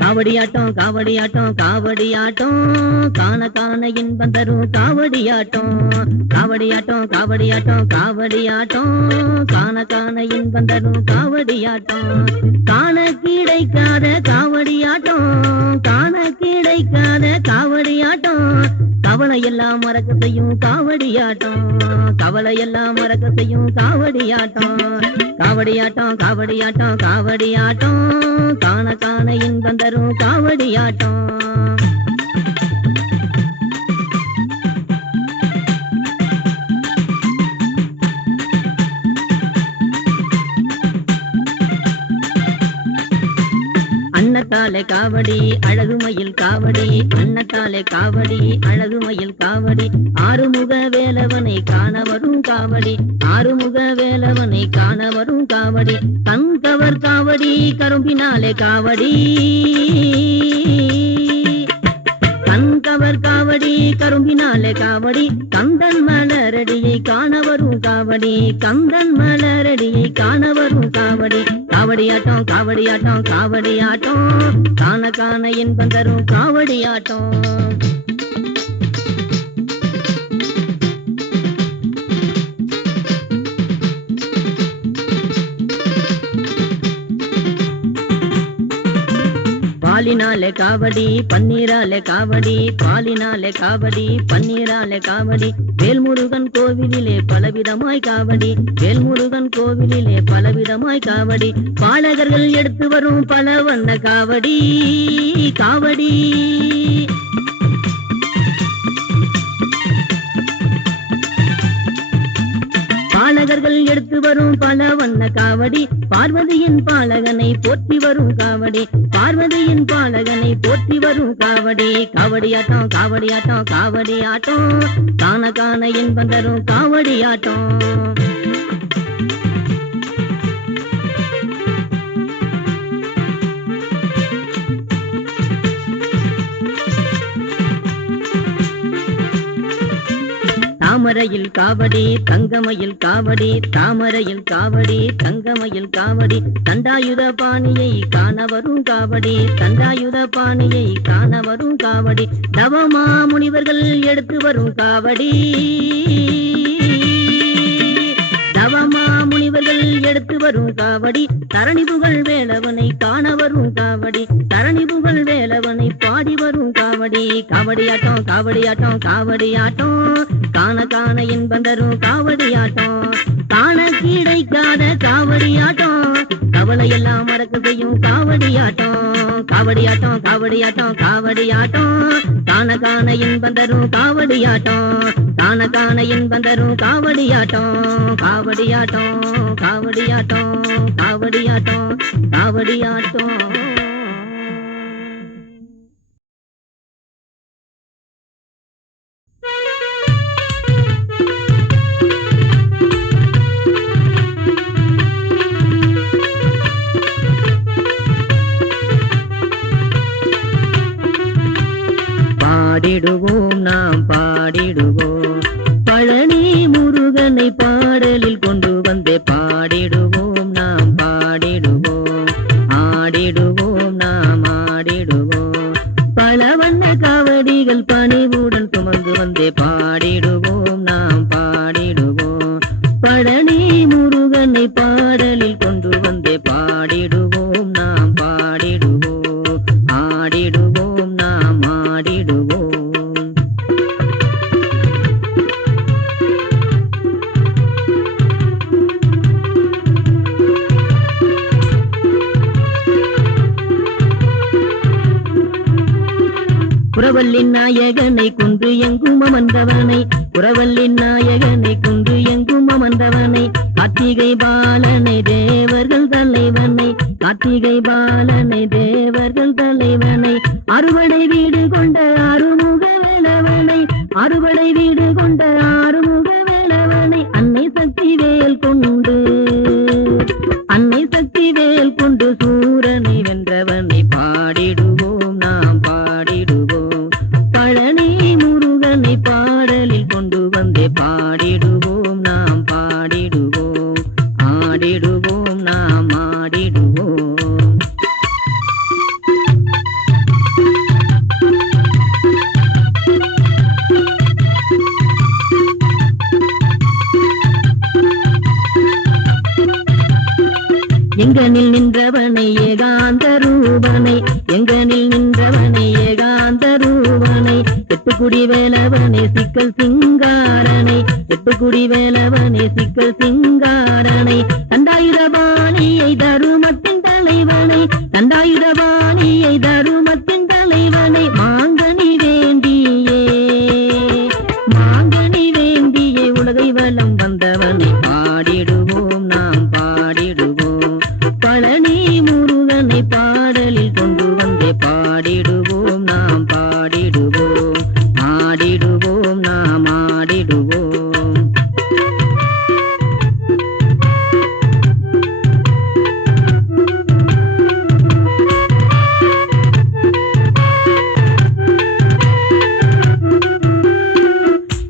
காவடியாட்டம் காவடியாட்டம் காவடியாட்டம் காண காண இன்பம் தரும் காவடியாட்டம் காவடியாட்டம் காவடியாட்டம் காவடியாட்டம் காண காண இன்பம் தரும் காவடியாட்டம் காண கிடைக்காத காவடியாட்டம் காண கிடைக்காத காவடியாட்டம் கவலை எல்லாம் மறக்க செய்யும் காவடியாட்டம் கவலை எல்லாம் மறக்க செய்யும் காவடியாட்டம் காவடியாட்டம் காவடியாட்டம் காவடியாட்டம் காண காண இன்பம் தரும் காவடியாட்டம் அன்னத்தாலே காவடி அழகுமயில் காவடி அன்னத்தாலே காவடி அழகுமயில் காவடி ஆறுமுக வேலவனை காண வரும் காவடி ஆறுமுக வேலவனை காண வரும் காவடி கண்கவர் காவடி கரும்பினாலே காவடி கண்கவர் காவடி கரும்பினாலே காவடி கந்தன் மலரடியை காண வரும் காவடி கந்தன் மலரடியை காண வரும் காவடி காவடியாட்டம் காவடியாட்டம் காவடியாட்டம் காண காண இன்பம் தரும் காவடியாட்டம் பாலினாலே காவடி பன்னீராலே காவடி பாலினாலே காவடி பன்னீராலே காவடி வேல்முருகன் கோவிலிலே பலவிதமாய் காவடி வேல்முருகன் கோவிலிலே பலவிதமாய் காவடி பாலகர்கள் எடுத்து வரும் பல வண்ண காவடி காவடி பாலகர்கள் எடுத்து வரும் பல வண்ண காவடி பார்வதியின் பாலகனை போற்றி வரும் காவடி பார்வதியின் பாலகனை போற்றி வரும் காவடி காவடியாட்டம் காவடியாட்டம் காவடியாட்டம் காண காண இன்பம் தரும் காவடியாட்டம் தாமரையில் காவடி தங்கமயில் காவடி தாமரையில் காவடி தங்கமயில் காவடி தண்டாயுத பாணியை காண வரும் காவடி தண்டாயுத பாணியை காண வரும் காவடி தவமா முனிவர்கள் எடுத்து வரும் காவடி தவமா முனிவர்கள் எடுத்து வரும் காவடி தரணி புகழ் வேலவனை காண வரும் காவடி தரணி புகழ் வேலவனை பாடி வரும் காவடி காவடியாட்டம் காவடியாட்டம் காவடியாட்டம் காண காண இன்பம் தரும் காவடியாட்டம் காண கிடைக்காத காவடியாட்டம் கவலை எல்லாம் மறக்க செய்யும் காவடியாட்டம் காவடியாட்டம் காவடியாட்டம் காவடியாட்டம் காண காண இன்பம் தரும் காவடியாட்டம் காண காண இன்பம் தரும் காவடியாட்டம் காவடியாட்டம் காவடியாட்டம் காவடியாட்டம் காவடியாட்டம் பாடிடுவோம் நாம் பாடிடுவோம் பழனி முருகனை பாடலில் கொண்டு வந்தே பாடிடுவோம் நாம் பாடிடுவோம் ஆடிடுவோம் நாம் ஆடிடுவோம் பல வண்ண காவடிகள் பணிவுடன் சுமந்து வந்தே பாடிடுவோம் நாம் பாடிடுவோம் பழனி முருகனை பாடலில் கொண்டு வந்தே பாடிடுவோம் நாம் பாடிடுவோம் ஆடிடுவோம் நாம் ஆடிடுவோம் புறவல்லின் நாயகனை குன்று எங்கும் அமர்ந்தவனை புறவல்லின் நாயகனை குன்று எங்கும் அமர்ந்தவனை கார்த்திகை பாலனை தேவர்கள் தலைவனை கார்த்திகை பாலனை தேவர்கள் தலைவனை அறுவடை வீடு கொண்ட ஆறுமுக வேலவனை அறுவடை வீடு கொண்ட ஆறுமுக வேலவனை அன்னை சக்தி வேல் கொண்டு அன்னை சக்தி வேல் கொண்டு சூரனை வென்றவனை பாடிடுவோம் நாம் பாடிடுவோம் பழனி முருகனை பாடலில் கொண்டு வந்தே பாடிடுவோம் நாம் பாடிடுவோம் எங்கனில் நின்றவனை ஏகாந்த ரூபனை எங்கனில் நின்றவனை ஏகாந்த ரூபனை எட்டுக்குடி வேலவனை சிக்கல் சிங்காரனை எட்டுக்குடி வேலவனை சிக்கல் சிங்காரனை தண்டாயுதபாணியை தருமத்தின் தலைவனை தண்டாயுதபாணியை தருமத்தின் தலைவனை மாங்கனி வேண்டியே உலகை வலம் வந்தவனை பாடிடுவோம் நாம் பாடிடுவோம் பழனி முருகனை பாடலில் கொண்டு வந்தே பாடிடுவோம் நாம் பாடிடுவோம் ஆடிடுவோம் நாம் ஆடிடுவோம்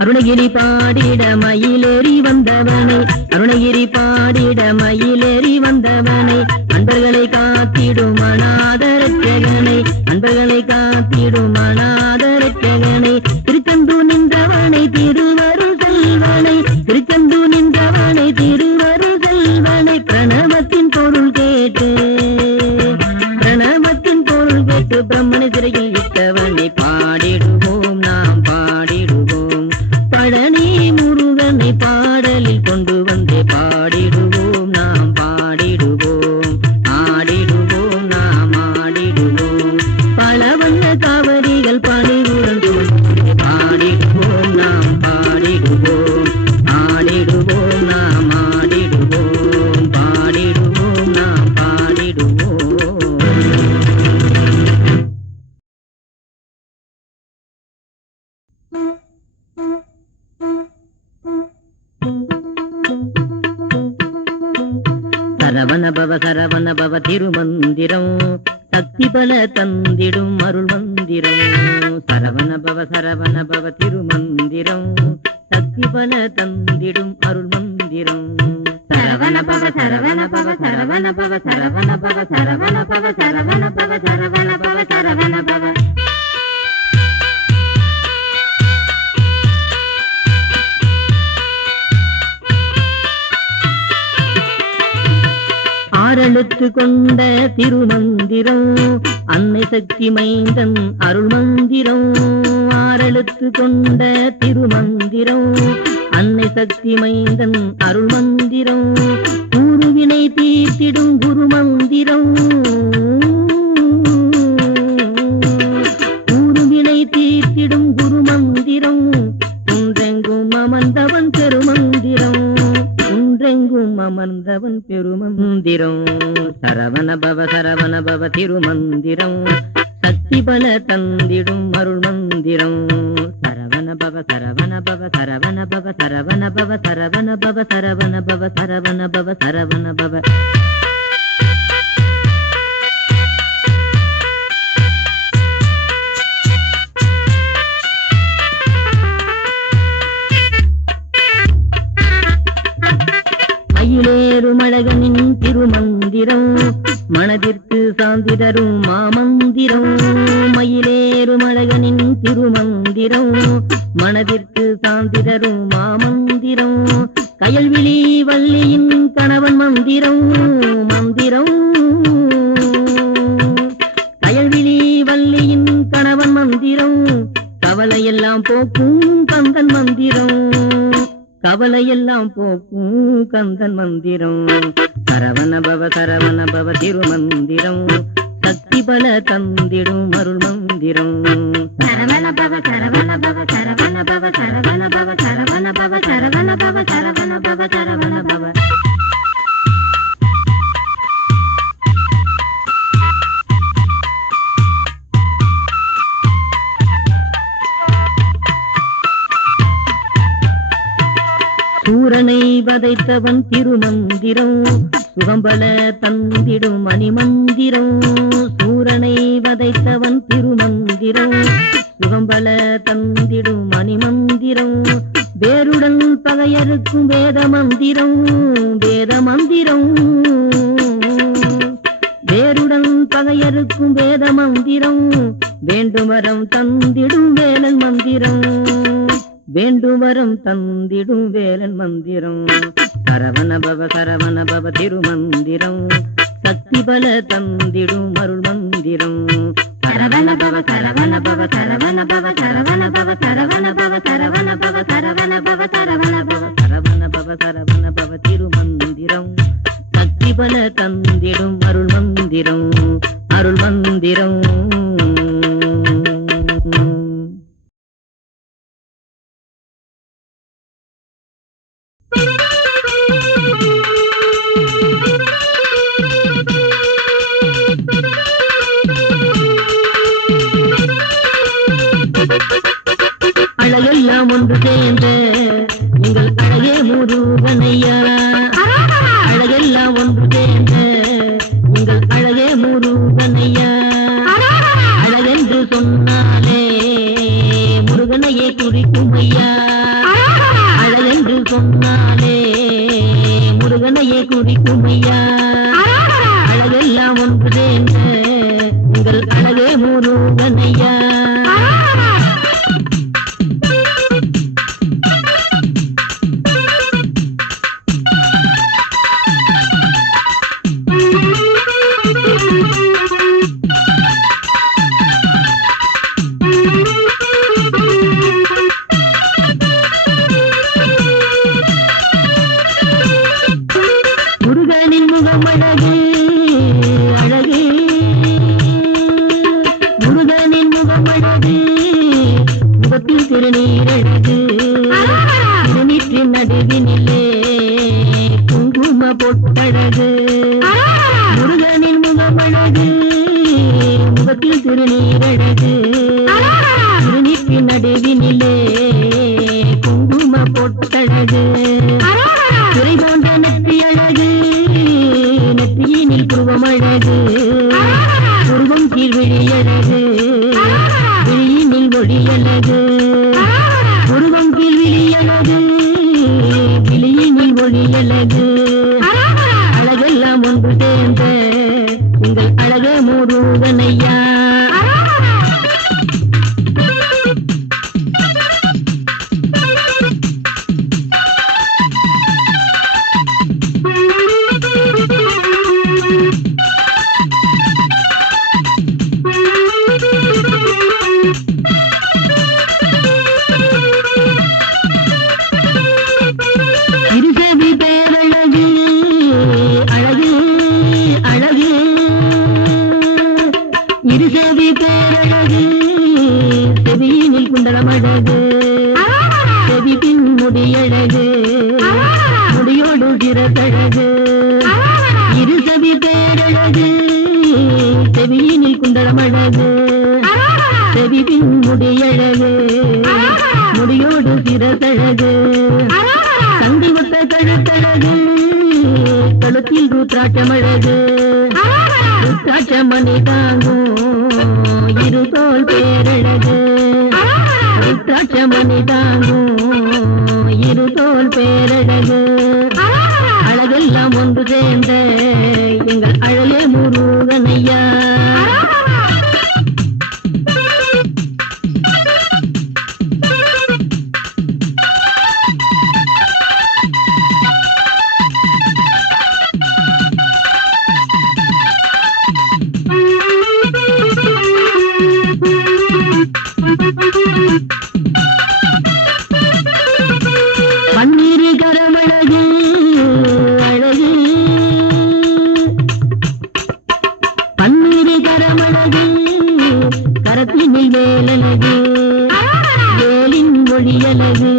அருணகிரி பாடிட மயிலேறி வந்தவனை அருணகிரி பாடிட மயிலேறி வந்தவனை அன்பர்களை காத்திடும் அநாதரட்சகனை அன்பர்களை காத்திடும் அநாதரட்சகனை திருச்செந்தூர் நின்றவனை திருவருள் செல்வனை திருச்செந்தூர் நின்றவனை திருவருள் செல்வனை பிரணவத்தின் பொருள் கேட்டு பிரம்மனை சிறையில் இட்டவனை பாடிடுவோம் நாம் பாடிடுவோம் பழனி முருகனை பாடலில் கொண்டு வந்தே பாடிடுவோம் நாம் பாடிடுவோம் ஆடிடுவோம் நாம் ஆடிடுவோம் பல வண்ண காவரிகள் பணிவுடன் பாடிடுவோம் நாம் பாடிடுவோம் ஆடிடுவோம் நாம் ஆடிடுவோம் பாடிடுவோம் நாம் பாடிடுவோம் சரவண பவ திருமந்திரம் சக்தி பல தந்திடும் அருள் மந்திரம் சரவண பவ திருமந்திரம் சக்தி பல தந்திடும் அருள் மந்திரம் சரவண பவ சரவண பவ சரவண பவ சரவண பவ சரவண பவ சரவண பவ சரவண பவ சரவண பவ ஆறெழுத்து கொண்ட திருமந்திரம் அன்னை சக்தி மைந்தன் அருள் மந்திரம் ஆறெழுத்து கொண்ட திருமந்திரம் அன்னை சக்தி மைந்தன் அருள் மந்திரம் குருவினை தீர்த்திடும் குரு மந்திரம் குருவினை தீர்த்திடும் குரு மந்திரம் ஒன்றெங்கும் அமர்ந்தவன் பெருமந்திரம் ஒன்றெங்கும் அமர்ந்தவன் பெருமந்திரம் சரவண பவ திருமந்திரம் சக்தி பல தந்திடும் அருள் மந்திரம் சரவண பவ சரவண பவ சரவண பவ சரவண பவ சரவண பவ சரவண பவ சரவண பவ சரவண பவ மயிலேறும் அழகனின் திருமந்திரம் மனதிற்கு சாந்தி தரும் மாமந்திரம் மயிலேறும் அழகனின் திருமந்திரம் மனதிற்கு சாந்தி தரும் மாமந்திரம் கயல்விழி வள்ளியின் கணவன் மந்திரம் மந்திரம் கயல்விழி வள்ளியின் கணவன் மந்திரம் கவலையெல்லாம் போக்கும் கந்தன் மந்திரம் கவலையெல்லாம் போக்கும் கந்தன் மந்திரம் சரவண பவ திருமந்திரம் சக்தி பல தந்திடும் அருள் மந்திரம் சரவண பவ சரவண பவ சரவண பவ சரவண பவ சரவண பவ சரவண பவ சரவண பவ சரவண பவ சூரனை வதைத்தவன் திருமந்திரம் சுகம்பல தந்திடும் மணிமந்திரம் சூரனை வதைத்தவன் திருமந்திரம் சுகம்பல தந்திடும் மணிமந்திரம் வேருடன் பகையறுக்கும் வேத மந்திரம் வேத மந்திரம் வேருடன் பகையறுக்கும் வேத மந்திரம் வேண்டும் வரம் தந்திடும் வேலன் மந்திரம் வேண்டும் வரம் தந்திடும் வேலன் மந்திரம் சரவண பவ திருமந்திரம் சக்தி பல தந்திடும் அருள் மந்திரம் சரவண பவ சரவண பவ சரவண பவ சரவண பவ சரவண பவ சரவண பவ சரவண பவ சரவண பவ சரவண பவ சரவண பவ திருமந்திரம் சக்தி பல தந்திடும் அருள் மந்திரம் அருள் மந்திரம் அழகெல்லாம் ஒன்று சேர்ந்த உங்கள் அழகே முருகனையா அழகெல்லாம் ஒன்று சேர்ந்த உங்கள் அழகே முருகனையா அழகென்று சொன்னாலே முருகனையே குறிக்கும் ஐயா அழகென்று சொன்னாலே முருகனையே குறிக்கும் ஐயா அழகெல்லாம் ஒன்று சேர்ந்த உங்கள் அழகே முருகனையா திருநீரழகு திருநீற்று நடுவினிலே குங்கும பொட்டழகு முருகனின் முகமழகு முகத்தில் திருநீரழகு திருநீற்று நடுவினிலே குங்கும பொட்டழகு துறை போன்ற நெற்றி அழகு நெற்றியினில் புருவமழகு புருவம் கீழ் விழியழகு விழியினில் மொழியழகு புருவம் கீழ் விழியழகு விழியினில் மொழியழகு அழகெல்லாம் ஒன்று சேர்ந்த உங்கள் அழகே முருகனையா இருசேவி பேரழகு செவியினில் குண்டலமழகு செவி பின் முடியழகு முடியோடு சிறத்தழகு இருசவி பேரழகு செவியினில் குண்டலமழகு செவி பின் முடியழகு முடியோடு சிறத்தழகு சந்தி ஒத்த கழுத்தழகு கழுத்தில் ருத்ராட்சமழகு ருத்ராட்சமணி தாங்கும் இரு தோல் பேரழகு ருத்ராட்சமணி தாங்கும் இரு தோல் பேரழகு அழகெல்லாம் ஒன்று சேர்ந்த எங்கள் அழகே முருகனையா பன்னீரு கரமழகு அழகு பன்னீரு கரமழகு கரத்தினில் வேலழகு வேலின் மொழியழகு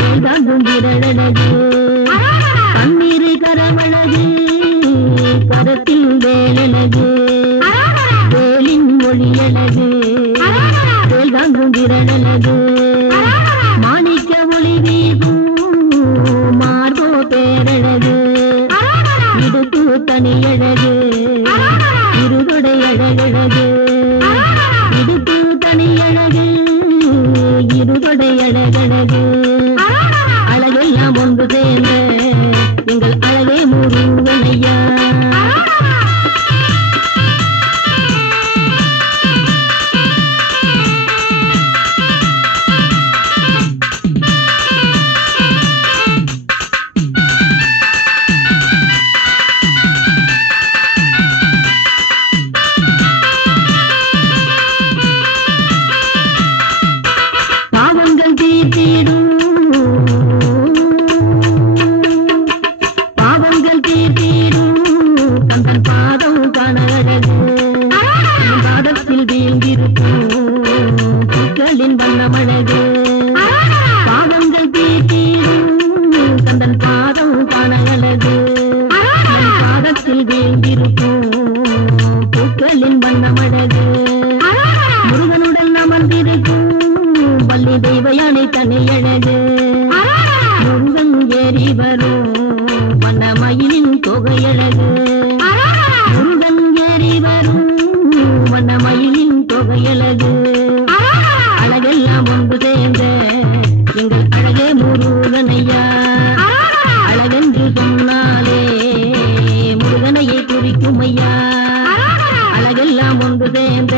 வேதாந்தும் விரழகு பன்னீரு கரமழகு கரத்தில் வேலழகு வேலின் மொழியழகு வேதாந்தும் விரழகு மாணிக்க ஒளி வீசும் மார்போ பேரழகு இடுப்பு தனியழகு இருதொடை அழகழகு இடுப்பு தனியழகு இருதொடை அழகழகு அழகெல்லாம் ஒன்று சேர்ந்த எங்கள் அழகே முருகனையா வரும் வண்ணமயிலின் தொகையழகு முருகன் ஏறி வரும் வண்ணமயிலின் தொகையழகு அழகெல்லாம் ஒன்று சேர்ந்த எங்கள் அழகே முருகனையா அழகென்று சொன்னாலே முருகனையை குறிக்கும் ஐயா அழகெல்லாம் ஒன்று சேர்ந்த